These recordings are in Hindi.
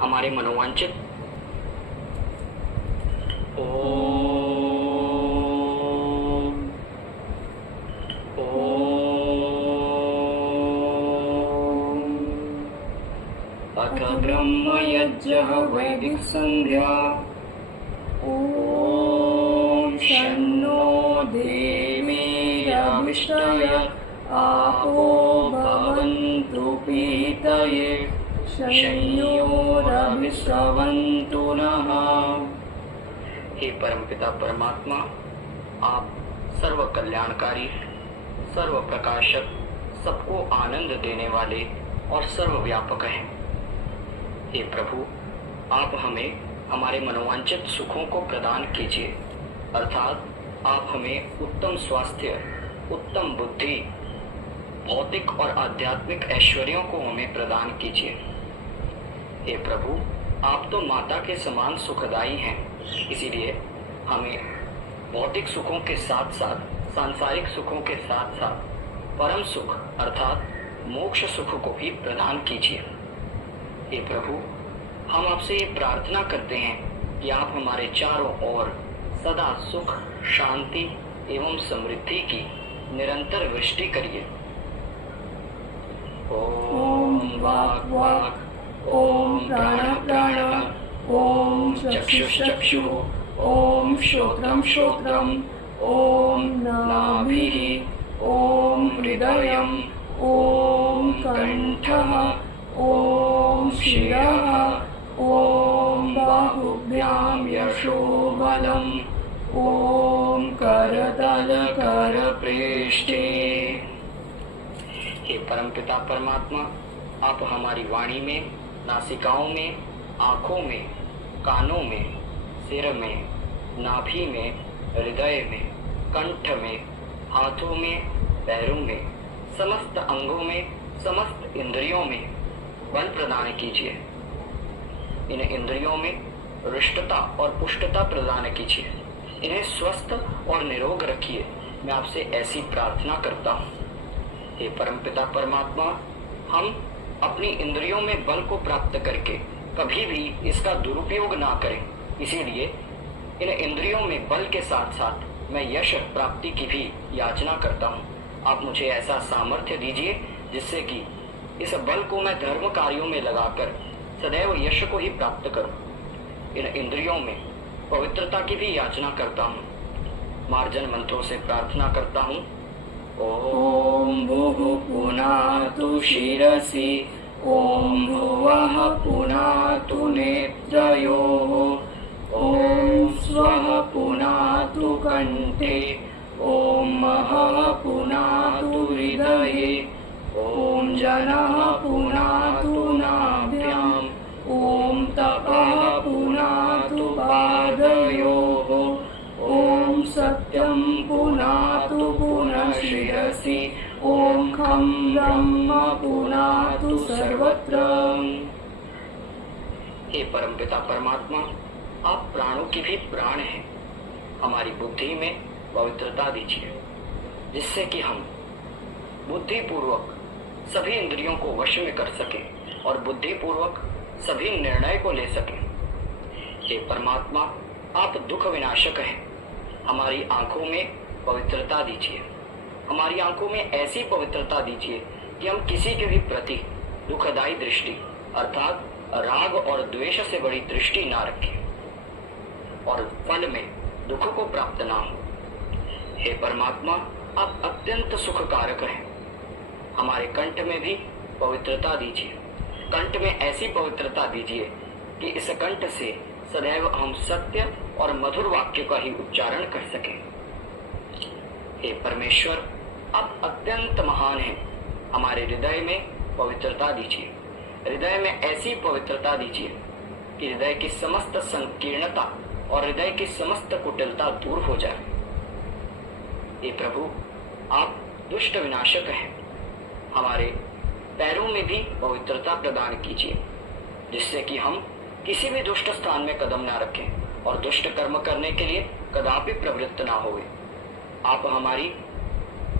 हमारे मनोवांछित ओम ओम अथ ब्रह्मयज्ञः वैदिक संध्या ओम शन्नो देवीरभिष्टयत् आपो भवन्तु पीतये शय्योरभिस्रवन्तु नः। हे परमपिता परमात्मा, आप सर्व कल्याणकारी, सर्व प्रकाशक, सबको आनंद देने वाले और सर्वव्यापक हैं। हे प्रभु, आप हमें हमारे मनोवांछित सुखों को प्रदान कीजिए, अर्थात आप हमें उत्तम स्वास्थ्य, उत्तम बुद्धि, भौतिक और आध्यात्मिक ऐश्वर्यों को हमें प्रदान कीजिए। हे प्रभु, आप तो माता के समान सुखदायी हैं, इसीलिए हमें भौतिक सुखों के साथ साथ, सांसारिक सुखों के साथ साथ परम सुख अर्थात मोक्ष सुख को भी प्रदान कीजिए। हे प्रभु, हम आपसे ये प्रार्थना करते हैं कि आप हमारे चारों ओर सदा सुख, शांति एवं समृद्धि की निरंतर वृष्टि करिए। ओम वाक् वाक्, ओम प्राण प्राण, ओम चक्षुः चक्षुः, ओम श्रोत्रं श्रोत्रम्, ओम नाभिः, ओम हृदयम्, ओम कण्ठः, ओम शिरः, ओम बाहुभ्यां यशोबलम्, ओम करतल करपृष्ठे। हे परमपिता परमात्मा, आप हमारी वाणी में, नासिकाओं में, आँखों में, कानों में, सिर में, नाभि में, हृदय में, कंठ में, हाथों में, पैरों में, समस्त अंगों में, समस्त इंद्रियों में बल प्रदान कीजिए। इन इंद्रियों में रुष्टता और पुष्टता प्रदान कीजिए। इन्हें स्वस्थ और निरोग रखिए। मैं आपसे ऐसी प्रार्थना करता हूँ। हे परमपिता परमात्मा, हम अपनी इंद्रियों में बल को प्राप्त करके कभी भी इसका दुरुपयोग ना करें। इसीलिए इन इंद्रियों में बल के साथ साथ मैं यश प्राप्ति की भी याचना करता हूँ। आप मुझे ऐसा सामर्थ्य दीजिए जिससे कि इस बल को मैं धर्म कार्यों में लगाकर सदैव यश को ही प्राप्त करूं। इन इंद्रियों में पवित्रता की भी याचना करता हूँ। मार्जन मंत्रों से प्रार्थना करता हूँ। ओम भूः पुनातु शिरसि, ओम भुवः पुनातु नेत्रयोः, ओम स्वः पुनातु कंठे, ओम महः पुनातु हृदये, ओम जनः पुनातु नाभ्याम्, ओम तपः पुनातु पादयोः, ओम सत्यं पुनातु पुनः शिरसि, ओम खं ब्रह्म पुनातु सर्वत्र। हे परमपिता परमात्मा, आप प्राणों की भी प्राण हैं। हमारी बुद्धि में पवित्रता दीजिए जिससे कि हम बुद्धि पूर्वक सभी इंद्रियों को वश में कर सके और बुद्धि पूर्वक सभी निर्णय को ले सके। हे परमात्मा, आप दुख विनाशक हैं। हमारी आंखों में पवित्रता दीजिए। हमारी आंखों में ऐसी पवित्रता दीजिए कि हम किसी के भी प्रति दुखदायी दृष्टि अर्थात राग और द्वेष से बड़ी दृष्टि ना रखें और फल में दुख को प्राप्त ना हो। हे परमात्मा, आप अत्यंत सुखकारक हैं। हमारे कंठ में भी पवित्रता दीजिए। कंठ में ऐसी पवित्रता दीजिए कि इस कंठ से सदैव हम सत्य और मधुर वाक्य का ही उच्चारण कर सकें। हे परमेश्वर, आप अत्यंत महान हैं। हमारे हृदय में पवित्रता दीजिए। हृदय में ऐसी पवित्रता दीजिए कि हृदय की समस्त संकीर्णता और हृदय की समस्त कुटिलता दूर हो जाए। हे प्रभु, आप दुष्ट विनाशक हैं। हमारे पैरों में भी पवित्रता प्रदान कीजिए जिससे कि हम किसी भी दुष्ट स्थान में कदम ना रखें और दुष्ट कर्म करने के लिए कदापि प्रवृत्त ना होवे। आप हमारी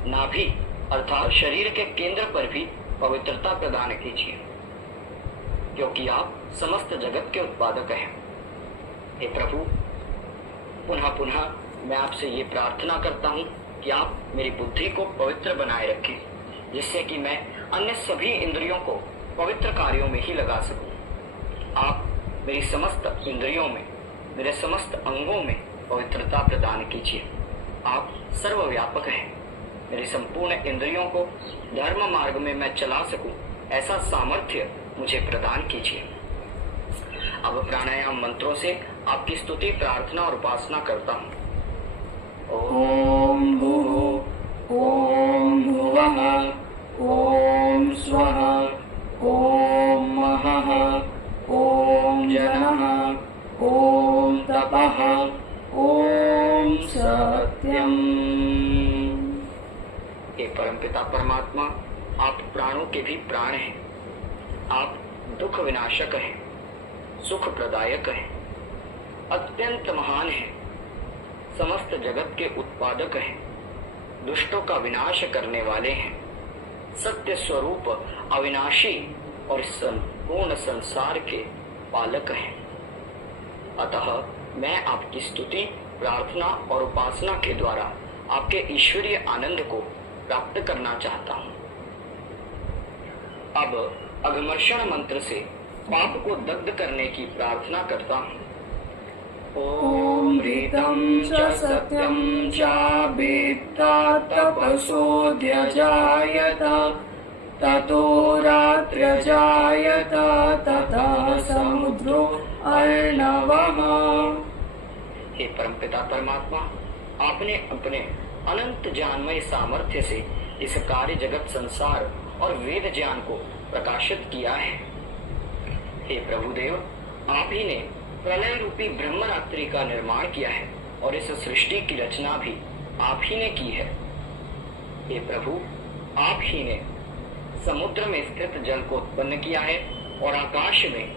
नाभि अर्थात शरीर के केंद्र पर भी पवित्रता प्रदान कीजिए। क्योंकि आप समस्त जगत के उत्पादक हैं। हे प्रभु, पुनः पुनः मैं आपसे ये प्रार्थना करता हूँ कि आप मेरी बुद्धि को पवित्र बनाए रखें, जिससे कि मैं अन्य सभी इंद्रियों को पवित्र कार्यों में ही लगा सकूं। आप मेरी समस्त इंद्रियों में, मेरे समस्त अंगों में पवित्रता प्रदान कीजिए। आप सर्वव्यापक हैं। मेरी संपूर्ण इंद्रियों को धर्म मार्ग में मैं चला सकूं, ऐसा सामर्थ्य मुझे प्रदान कीजिए। अब प्राणायाम मंत्रों से आपकी स्तुति, प्रार्थना और उपासना करता हूँ। ओम भूः ओम भुवः ओम स्वः ओम महः ओम जनः ओम तपः ओम सत्यम्। हे परमपिता परमात्मा, आप प्राणों के भी प्राण हैं। आप दुख विनाशक हैं, सुख प्रदायक हैं, अत्यंत महान हैं, समस्त जगत के उत्पादक हैं, दुष्टों का विनाश करने वाले हैं, सत्य स्वरूप अविनाशी और संपूर्ण संसार के पालक हैं। अतः मैं आपकी स्तुति, प्रार्थना और उपासना के द्वारा आपके ईश्वरीय आनंद को प्राप्त करना चाहता हूँ। अब अभिमर्षण मंत्र से पाप को दग्ध करने की प्रार्थना करता हूँ। ओम ऋतं च सत्यं च वेत्ता तपसोऽध्यजायत ततो रात्र्यजायत ततः समुद्रो अर्णवः। हे परमपिता परमात्मा, आपने अपने अनंत ज्ञानमय सामर्थ्य से इस कार्य जगत, संसार और वेद ज्ञान को प्रकाशित किया है। हे प्रभुदेव, आप ही ने प्रलय रूपी ब्रह्मरात्रि का निर्माण किया है और इस सृष्टि की रचना भी आप ही ने की है। हे प्रभु, आप ही ने समुद्र में स्थित जल को उत्पन्न किया है और आकाश में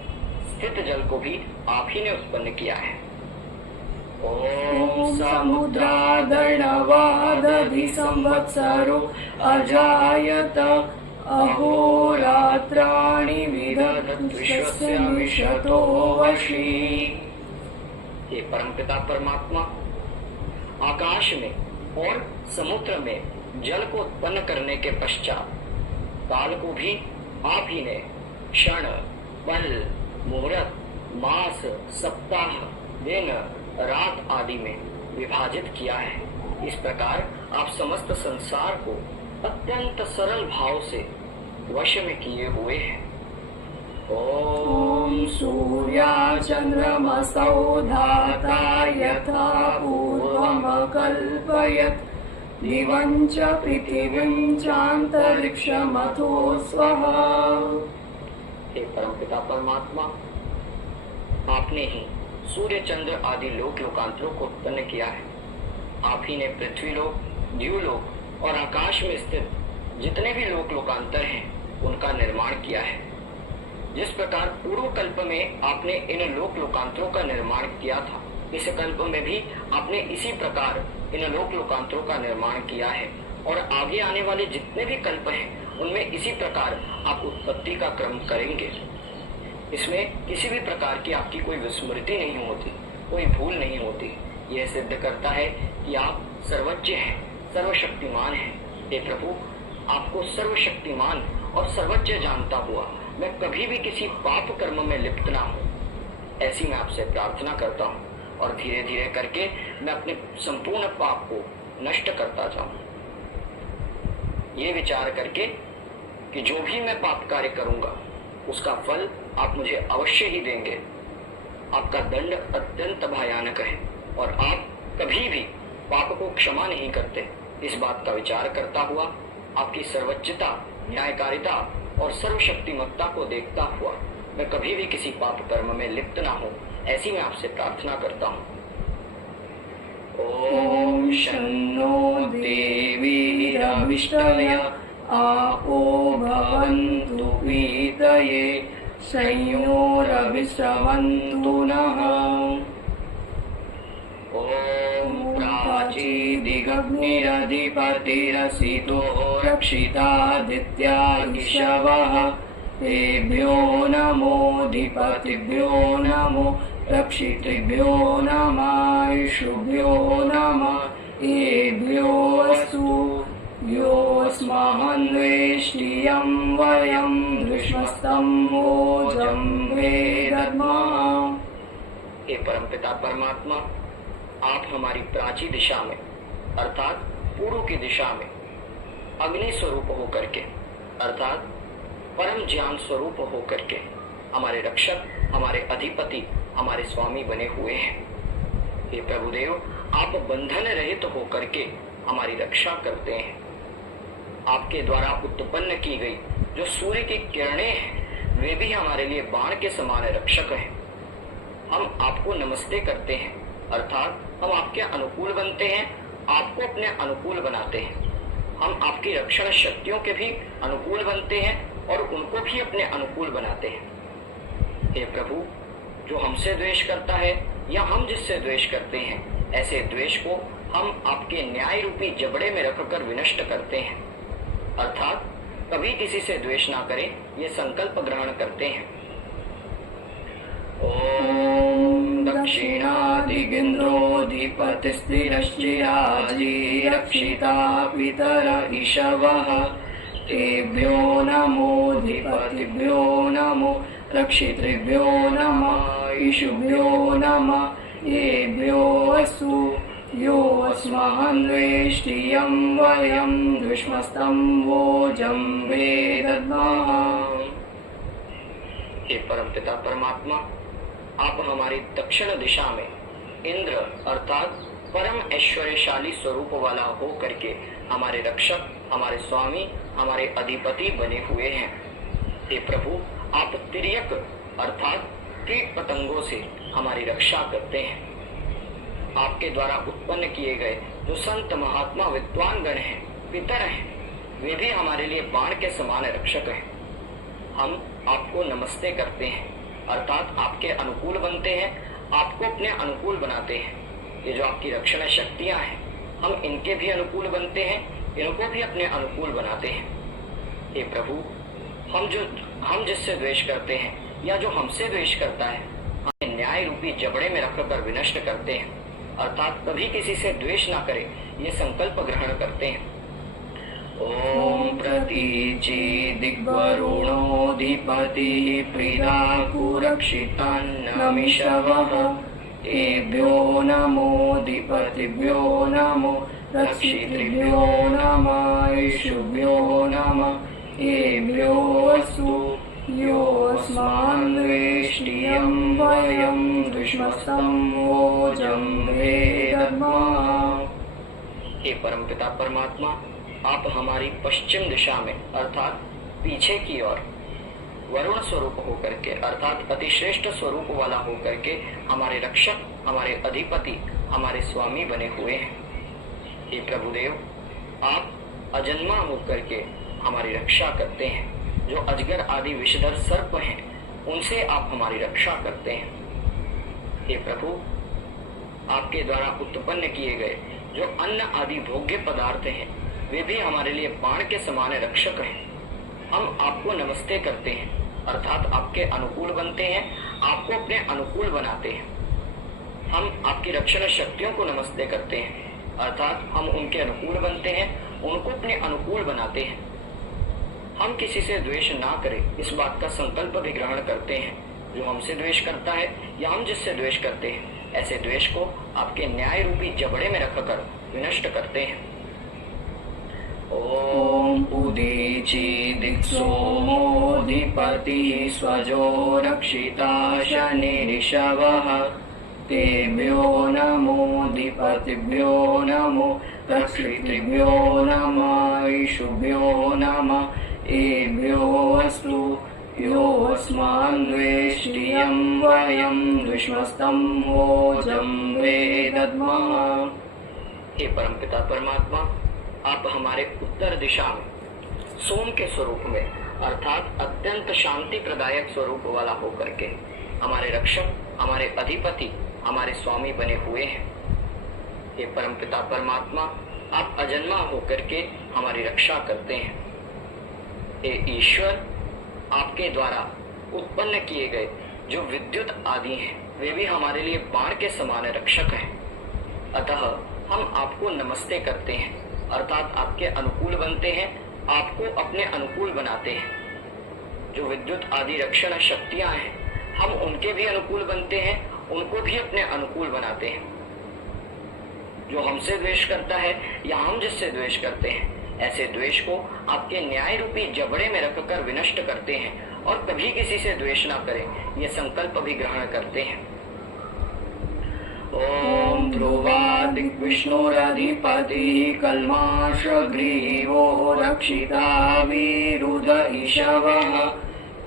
स्थित जल को भी आप ही ने उत्पन्न किया है। ओम समुद्रादर्णवादधि संवत्सरो अजायत अहोरात्राणि विदधत् विश्वस्य मिषतो वशी। हे परमपिता परमात्मा, आकाश में और समुद्र में जल को उत्पन्न करने के पश्चात काल को भी आप ही ने क्षण, पल, मुहूर्त, मास, सप्ताह, दिन, रात आदि में विभाजित किया है। इस प्रकार आप समस्त संसार को अत्यंत सरल भाव से वश में किए हुए हैं। ओम सूर्या चंद्रमसौ धाता यथा पूर्वम कल्पयत् दिवं च पृथिवीं चान्तरिक्षमथो स्वः। हे परमपिता परमात्मा, आपने ही सूर्य, चंद्र आदि लोक लोकांतरों को उत्पन्न किया है। आप ही ने पृथ्वी लोक, द्यूलोक और आकाश में स्थित जितने भी लोक लोकांतर हैं उनका निर्माण किया है। जिस प्रकार पूर्व कल्प में आपने इन लोक लोकांतरों का निर्माण किया था, इस कल्प में भी आपने इसी प्रकार इन लोक लोकांतरों का निर्माण किया है और आगे आने वाले जितने भी कल्प हैं उनमें इसी प्रकार आप उत्पत्ति का क्रम करेंगे। इसमें किसी भी प्रकार की आपकी कोई विस्मृति नहीं होती, कोई भूल नहीं होती। यह सिद्ध करता है कि आप सर्वज्ञ हैं, सर्वशक्तिमान हैं। हे प्रभु, आपको सर्वशक्तिमान और सर्वज्ञ जानता हुआ मैं कभी भी किसी पाप कर्म में लिप्त ना हूँ, ऐसी मैं आपसे प्रार्थना करता हूँ और धीरे धीरे करके मैं अपने संपूर्ण पाप को नष्ट करता जाऊं। ये विचार करके कि जो भी मैं पाप कार्य करूंगा उसका फल आप मुझे अवश्य ही देंगे। आपका दंड अत्यंत भयानक है और आप कभी भी पाप को क्षमा नहीं करते। इस बात का विचार करता हुआ, आपकी सर्वोच्चता, न्यायकारिता और सर्वशक्तिमत्ता को देखता हुआ मैं कभी भी किसी पाप कर्म में लिप्त ना हूँ, ऐसी मैं आपसे प्रार्थना करता हूँ। ओम शन्नो देवी रविष्टय आपो भवन्तु पीतये संयोरविश्रवन्तु नः। ओम प्राचीदिगग्निरधिपतिरसितो रक्षितादित्या ईशवः तेभ्यो नमोऽधिपतिभ्यो नमो रक्षितृभ्यो नमः ईशुभ्यो नमः येभ्यो अस्तु योऽस्महन्वेष्टियं वयं धृष्मस्तं भोजं वेदद्मः। हे परमपिता परमात्मा, आप हमारी प्राची दिशा में अर्थात पूर्व की दिशा में अग्नि स्वरूप होकर के अर्थात परम ज्ञान स्वरूप होकर के हमारे रक्षक, हमारे अधिपति, हमारे स्वामी बने हुए हैं। हे प्रभुदेव, आप बंधन रहित होकर के हमारी रक्षा करते हैं। आपके द्वारा उत्पन्न की गई जो सूर्य की किरणें हैं, वे भी हमारे लिए बाण के समान रक्षक हैं। हम आपको नमस्ते करते हैं अर्थात हम आपके अनुकूल बनते हैं, आपको अपने अनुकूल बनाते हैं। हम आपकी रक्षण शक्तियों के भी अनुकूल बनते हैं और उनको भी अपने अनुकूल बनाते हैं। हे प्रभु, जो हमसे द्वेष करता है या हम जिससे द्वेष करते हैं, ऐसे द्वेष को हम आपके न्याय रूपी जबड़े में रखकर विनष्ट करते हैं अर्थात कभी किसी से द्वेष ना करें, ये संकल्प ग्रहण करते हैं। ओम दक्षिणादिगिन्द्रोऽधिपतिस्थिरश्चिराजी रक्षिता पितर ईशवः तेभ्यो नमोऽधिपतिभ्यो नमो रक्षितृभ्यो नमः ईशुभ्यो नमः येभ्यो अस्तु योऽस्महन्वेष्टियं वयं धृष्मस्तं भोजं वेदद्मः। हे परमपिता परमात्मा, आप हमारी दक्षिण दिशा में इंद्र अर्थात परम ऐश्वर्यशाली स्वरूप वाला हो करके हमारे रक्षक, हमारे स्वामी, हमारे अधिपति बने हुए हैं। हे प्रभु, आप तिर्यक अर्थात कीट पतंगों से हमारी रक्षा करते हैं। आपके द्वारा उत्पन्न किए गए जो संत महात्मा विद्वान गण हैं, पितर हैं, वे भी हमारे लिए बाण के समान रक्षक हैं। हम आपको नमस्ते करते हैं अर्थात आपके अनुकूल बनते हैं, आपको अपने अनुकूल बनाते हैं। ये जो आपकी रक्षण शक्तियां हैं, हम इनके भी अनुकूल बनते हैं, इनको भी अपने अनुकूल बनाते हैं। हे प्रभु, हम जिससे द्वेष करते हैं या जो हमसे द्वेष करता है, हमें न्याय रूपी जबड़े में रखकर विनष्ट करते हैं अर्थात कभी किसी से द्वेष ना करे, ये संकल्प ग्रहण करते हैं। ओम प्रतीचि दिग्वरुणोऽधिपतिः प्रीडाकुरक्षितान्नमिषवः तेभ्यो नमोऽधिपतिभ्यो नमो रक्षितृभ्यो नमः ईशुभ्यो नमः येभ्यो अस्तु योऽस्महन्वेष्टियं वयं धृष्मस्तं भोजं वेदद्मः। हे परमपिता परमात्मा, आप हमारी पश्चिम दिशा में अर्थात पीछे की ओर वरुण स्वरूप होकर के अर्थात अतिश्रेष्ठ स्वरूप वाला होकर के हमारे रक्षक, हमारे अधिपति, हमारे स्वामी बने हुए हैं। हे प्रभुदेव, आप अजन्मा होकर के हमारी रक्षा करते हैं। जो अजगर आदि विषधर सर्प हैं, उनसे आप हमारी रक्षा करते हैं। हे प्रभु, आपके द्वारा उत्पन्न किए गए जो अन्न आदि भोग्य पदार्थ हैं, वे भी हमारे लिए बाण के समान रक्षक हैं। हम आपको नमस्ते करते हैं अर्थात आपके अनुकूल बनते हैं, आपको अपने अनुकूल बनाते हैं। हम आपकी रक्षण शक्तियों को नमस्ते करते हैं अर्थात हम उनके अनुकूल बनते हैं, उनको अपने अनुकूल बनाते हैं। हम किसी से द्वेष ना करें, इस बात का संकल्प भी ग्रहण करते हैं। जो हमसे द्वेष करता है या हम जिससे द्वेष करते हैं, ऐसे द्वेष को आपके न्याय रूपी जबड़े में रखकर विनष्ट करते हैं। ओम उदीचि दिक्सोमोऽधिपतिः स्वजो रक्षिता शनिरिषवः तेभ्यो नमोऽधिपतिभ्यो नमो रक्षितृभ्यो नमः ईशुभ्यो नमः येभ्यो अस्तु योऽस्महन्वेष्टियं वयं धृष्मस्तं भोजं वेदद्मः। हे परमपिता परमात्मा, आप हमारे उत्तर दिशा में सोम के स्वरूप में अर्थात अत्यंत शांति प्रदायक स्वरूप वाला होकर के हमारे रक्षक, हमारे अधिपति, हमारे स्वामी बने हुए हैं। हे परमपिता परमात्मा, आप अजन्मा होकर के हमारी रक्षा करते हैं। हे ईश्वर, आपके द्वारा उत्पन्न किए गए जो विद्युत आदि हैं, वे भी हमारे लिए बाण के समान रक्षक हैं। अतः हम आपको नमस्ते करते हैं, अर्थात आपके अनुकूल बनते हैं, आपको अपने अनुकूल बनाते हैं। जो विद्युत आदि रक्षण शक्तियां हैं, हम उनके भी अनुकूल बनते हैं, उनको भी अपने अनुकूल बनाते हैं। जो हमसे द्वेष करता है या हम जिससे द्वेष करते हैं, ऐसे द्वेष को आपके न्याय रूपी जबड़े में रखकर विनष्ट करते हैं और कभी किसी से द्वेष न करें, ये संकल्प भी ग्रहण करते हैं। ओम ध्रुवादिग्विष्णुरधिपतिः कल्माशग्रीवो रक्षिता विरुध ईशवः।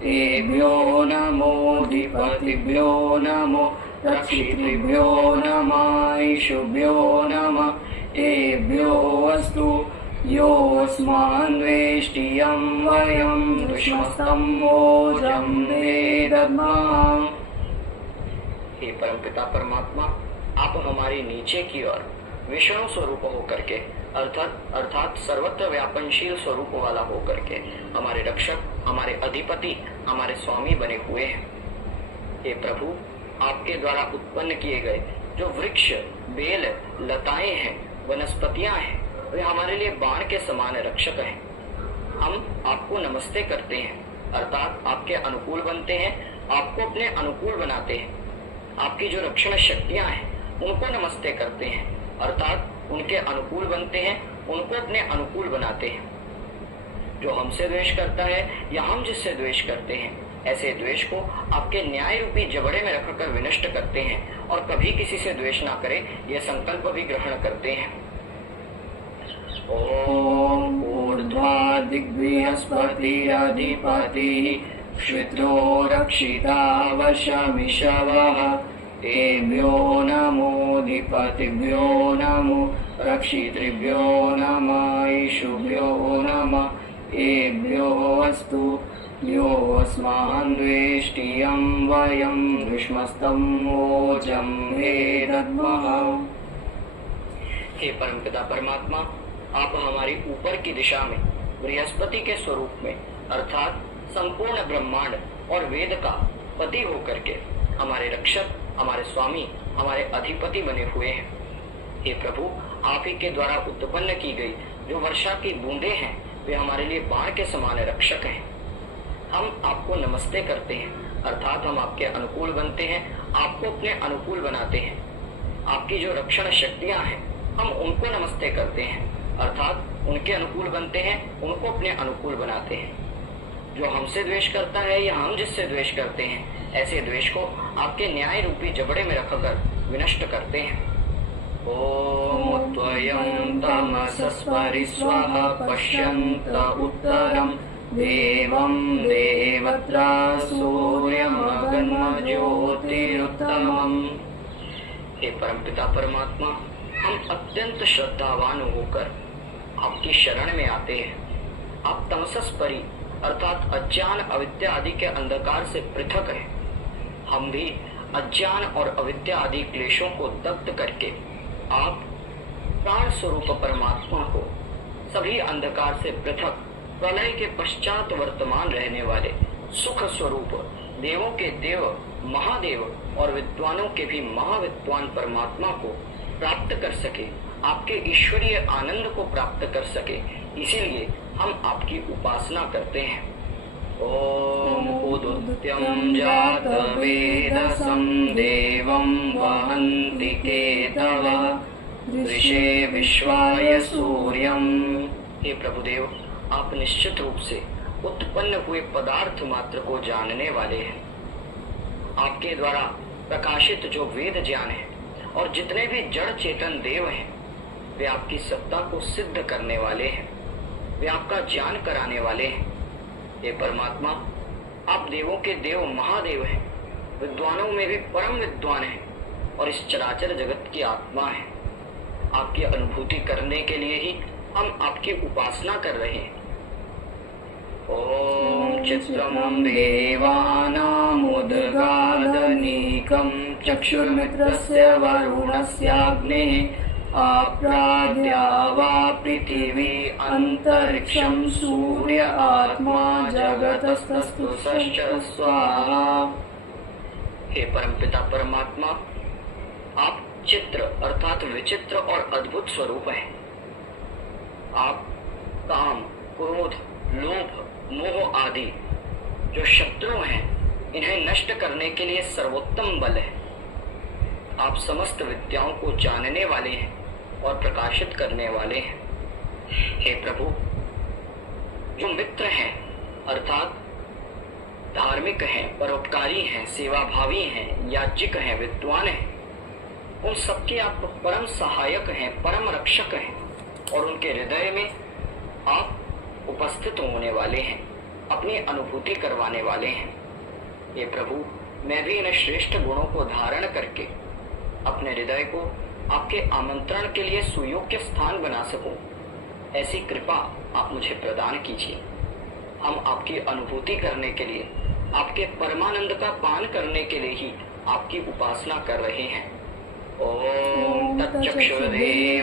तेभ्यो नमोऽधिपतिभ्यो नमो रक्षितृभ्यो नमः ईशुभ्यो नमः। तेभ्यो अस्तु योऽस्मान्वेष्टियं वयं दुष्मस्तं भोजं वेदद्मः। हे परमपिता परमात्मा, आप हमारे नीचे की ओर विष्णु स्वरूप होकर के अर्थात सर्वत्र व्यापनशील स्वरूप वाला होकर के हमारे रक्षक, हमारे अधिपति, हमारे स्वामी बने हुए हैं। हे प्रभु, आपके द्वारा उत्पन्न किए गए जो वृक्ष, बेल, लताएं हैं, वनस्पतियां हैं, वे हमारे लिए बाण के समान रक्षक हैं। हम आपको नमस्ते करते हैं, अर्थात आपके अनुकूल बनते हैं, आपको अपने अनुकूल बनाते हैं। आपकी जो रक्षण शक्तियां हैं, उनको नमस्ते करते हैं, अर्थात उनके अनुकूल बनते हैं, उनको अपने अनुकूल बनाते हैं। जो हमसे द्वेष करता है या हम जिससे द्वेष करते हैं, ऐसे द्वेष को आपके न्याय रूपी जबड़े में रखकर विनष्ट करते हैं और कभी किसी से द्वेष ना करें, यह संकल्प भी ग्रहण करते हैं। ओम ऊर्ध्वादिग्बृहस्पतिरधिपतिः श्वित्रो रक्षिता वशमिषवः। तेभ्यो नमोऽधिपतिभ्यो नमो रक्षितृभ्यो नमः ईशुभ्यो नमः। तेभ्यो अस्तु योऽस्मान्वेष्टियं वयं विष्मस्तं भोजं वेदद्मः। हे परमपिता परमात्मा, आप हमारी ऊपर की दिशा में बृहस्पति के स्वरूप में अर्थात संपूर्ण ब्रह्मांड और वेद का पति होकर के हमारे रक्षक, हमारे स्वामी, हमारे अधिपति बने हुए हैं। हे प्रभु, आप ही के द्वारा उत्पन्न की गई जो वर्षा की बूंदें हैं, वे हमारे लिए बाण के समान रक्षक हैं। हम आपको नमस्ते करते हैं, अर्थात हम आपके अनुकूल बनते हैं, आपको अपने अनुकूल बनाते हैं। आपकी जो रक्षण शक्तियां हैं, हम उनको नमस्ते करते हैं, अर्थात उनके अनुकूल बनते हैं, उनको अपने अनुकूल बनाते हैं। जो हमसे द्वेष करता है या हम जिससे द्वेष करते हैं, ऐसे द्वेष को आपके न्याय रूपी जबड़े में रखकर विनष्ट करते हैं। ओम त्वयं तमसस्परि स्वः पश्यन्त उत्तरं देवं देवत्रा सूर्यमगन्म ज्योतिरुत्तमम्। हे परमपिता परमात्मा, हम अत्यंत श्रद्धावान होकर आपकी शरण में आते हैं। आप तमसस्परि अर्थात अज्ञान, अविद्या आदि के अंधकार से पृथक हैं। हम भी अज्ञान और अविद्या आदि क्लेशों को दग्ध करके आप प्राण स्वरूप परमात्मा को सभी अंधकार से पृथक, प्रलय के पश्चात वर्तमान रहने वाले सुख स्वरूप, देवों के देव, महादेव और विद्वानों के भी महाविद्वान परमात्मा को प्राप्त कर सके, आपके ईश्वरीय आनंद को प्राप्त कर सके, इसीलिए हम आपकी उपासना करते हैं। ओम उदुत्यं जात वेदसं देवं वहन्ति केतवः दृशे विश्वाय सूर्यम्। हे प्रभुदेव, आप निश्चित रूप से उत्पन्न हुए पदार्थ मात्र को जानने वाले हैं। आपके द्वारा प्रकाशित जो वेद ज्ञान है और जितने भी जड़ चेतन देव हैं, वे आपकी सत्ता को सिद्ध करने वाले हैं, वे आपका ज्ञान कराने वाले हैं। हे परमात्मा, आप देवों के देव महादेव हैं, विद्वानों में भी परम विद्वान हैं और इस चराचर जगत की आत्मा है। आपकी अनुभूति करने के लिए ही हम आपकी उपासना कर रहे हैं। ओम चित्रं देवानामुद्गादनीकं चक्षुर्मित्रस्य वरुणस्याग्निः आप्राद्या वा पृथिवी अंतरिक्षं सूर्य आत्मा जगतस्तस्तु स्वाहा। हे परमपिता परमात्मा, आप चित्र अर्थात विचित्र और अद्भुत स्वरूप हैं। आप काम, क्रोध, लोभ, मोह आदि जो शत्रु हैं, इन्हें नष्ट करने के लिए सर्वोत्तम बल है। आप समस्त विद्याओं को जानने वाले हैं और प्रकाशित करने वाले हैं। हे प्रभु, जो मित्र हैं अर्थात धार्मिक हैं, परोपकारी हैं, सेवाभावी हैं, याज्ञिक हैं, विद्वान हैं, उन सबके आप परम सहायक हैं, परम रक्षक हैं और उनके हृदय में आप उपस्थित होने वाले हैं, अपनी अनुभूति करवाने वाले हैं। ये प्रभु, मैं भी इन श्रेष्ठ गुणों को धारण करके अपने हृदय को आपके आमंत्रण के लिए सुयोग्य स्थान बना सकूं, ऐसी कृपा आप मुझे प्रदान कीजिए। हम आपकी अनुभूति करने के लिए, आपके परमानंद का पान करने के लिए ही आपकी उपासना कर रहे हैं। ओम तच्चक्षुर्देवहितं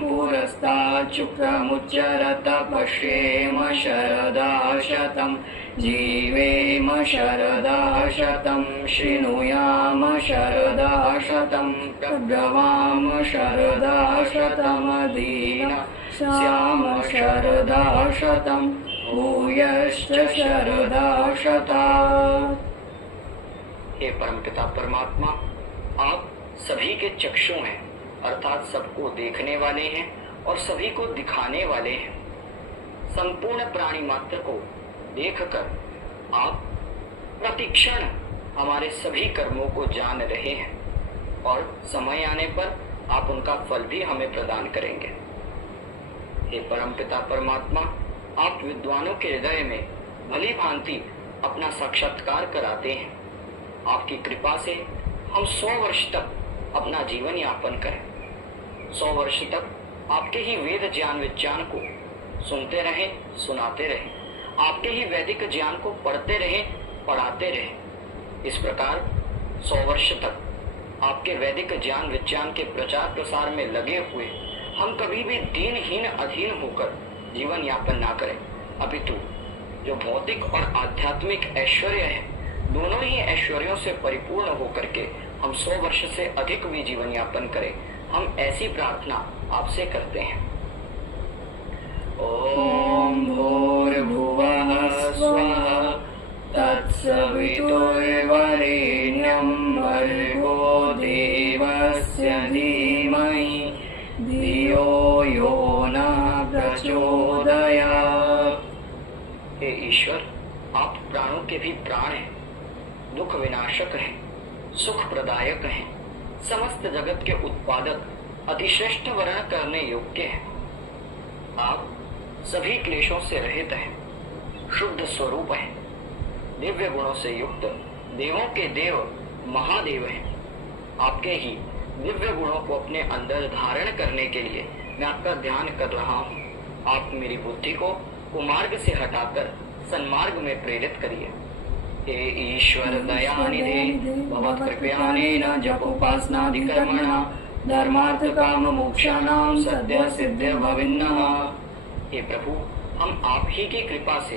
पुरस्तात् शुक्रमुच्चरत पश्येम शरदा शतं जीवेम शरदा शतं शृणुयाम शरदा शतं प्रब्रवाम शरदा शतमदीन श्याम शरदा शतं भूयश्च शरदा शतात्। हे परमपिता परमात्मा, आप सभी के चक्षु हैं अर्थात सबको देखने वाले हैं और सभी को दिखाने वाले हैं। संपूर्ण प्राणी मात्र को देखकर आप प्रतिक्षण हमारे सभी कर्मों को जान रहे हैं और समय आने पर आप उनका फल भी हमें प्रदान करेंगे। हे परमपिता परमात्मा, आप विद्वानों के हृदय में भली भांति अपना साक्षात्कार कराते हैं। आपकी कृपा से हम 100 वर्ष तक अपना जीवन यापन करें। 100 वर्ष तक आपके ही वेद ज्ञान विज्ञान को सुनते रहें, सुनाते रहें, आपके ही वैदिक ज्ञान को पढ़ते रहें, पढ़ाते रहें। इस प्रकार 100 वर्ष तक आपके वैदिक ज्ञान विज्ञान के प्रचार प्रसार में लगे हुए हम कभी भी दीनहीन अधीन होकर जीवन यापन ना करें, अपितु जो भौतिक और आध्यात्मिक ऐश्वर्य है, दोनों ही ऐश्वर्यों से परिपूर्ण होकर के हम 100 वर्ष से अधिक भी जीवन यापन करें। हम ऐसी प्रार्थना आपसे करते हैं। ओम भूर्भुवः स्वः तत्सवितुर्वरेण्यं भर्गो देवस्य धीमहि धियो यो न प्रचोदयात्। हे ईश्वर, आप प्राणों के भी प्राण हैं, दुख विनाशक हैं, सुख प्रदायक हैं, समस्त जगत के उत्पादक, अतिश्रेष्ठ वर्ण करने योग्य हैं। आप सभी क्लेशों से रहित हैं, शुद्ध स्वरूप हैं, दिव्य गुणों से युक्त, देवों के देव महादेव हैं। आपके ही दिव्य गुणों को अपने अंदर धारण करने के लिए मैं आपका ध्यान कर रहा हूँ। आप मेरी बुद्धि को कुमार्ग से हटाकर सन्मार्ग में प्रेरित करिए। हे ईश्वर दयानिधे भवत्कृपयानेन जपोपासनादिकर्मणः धर्मार्थ काम मोक्षाणां सद्य सिद्ध भविन्नः। हे प्रभु, हम आप ही की कृपा से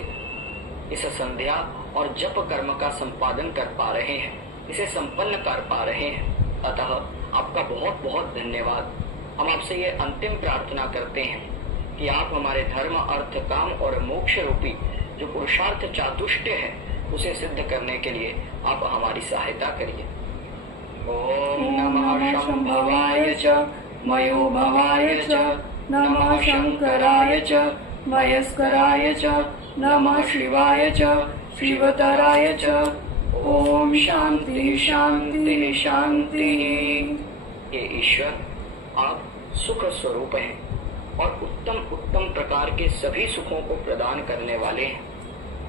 इस संध्या और जप कर्म का संपादन कर पा रहे हैं, इसे संपन्न कर पा रहे हैं। अतः आपका बहुत बहुत धन्यवाद। हम आपसे ये अंतिम प्रार्थना करते हैं कि आप हमारे धर्म, अर्थ, काम और मोक्ष रूपी जो पुरुषार्थ चातुष्टय है उसे सिद्ध करने के लिए आप हमारी सहायता करिए। ओम नमः शंभवाय च मयोभवाय च नमः शंकराय च मयस्कराय च नमः शिवाय च शिवतराय च। ओम शांति शांति शांति। ये ईश्वर, आप सुख स्वरूप हैं और उत्तम उत्तम प्रकार के सभी सुखों को प्रदान करने वाले हैं।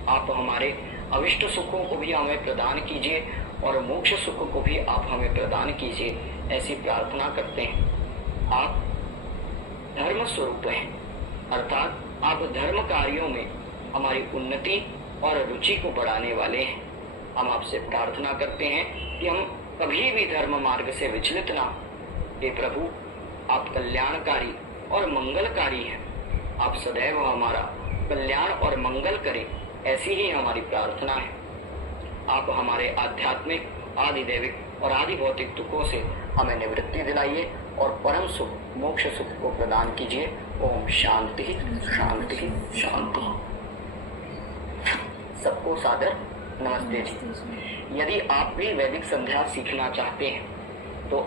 आप हमारे अविष्ट सुखों को भी हमें प्रदान कीजिए और मोक्ष सुख को भी आप हमें प्रदान कीजिए, ऐसी प्रार्थना करते हैं। आप धर्म स्वरूप हैं, अर्थात आप धर्म कार्यों में हमारी उन्नति और रुचि को बढ़ाने वाले हैं। हम आपसे प्रार्थना करते हैं कि हम कभी भी धर्म मार्ग से विचलित ना हो। हे प्रभु, आप कल्याणकारी और मंगलकारी हैं। आप सदैव हमारा कल्याण और मंगल करें, ऐसी ही हमारी प्रार्थना है। आप हमारे आध्यात्मिक, आदि दैविक और आदि भौतिक दुखों से हमें निवृत्ति दिलाइए और परम सुख, मोक्ष सुख को प्रदान कीजिए। ओम शांति शांति शांति। सबको सादर नमस्ते जी। यदि आप भी वैदिक संध्या सीखना चाहते हैं तो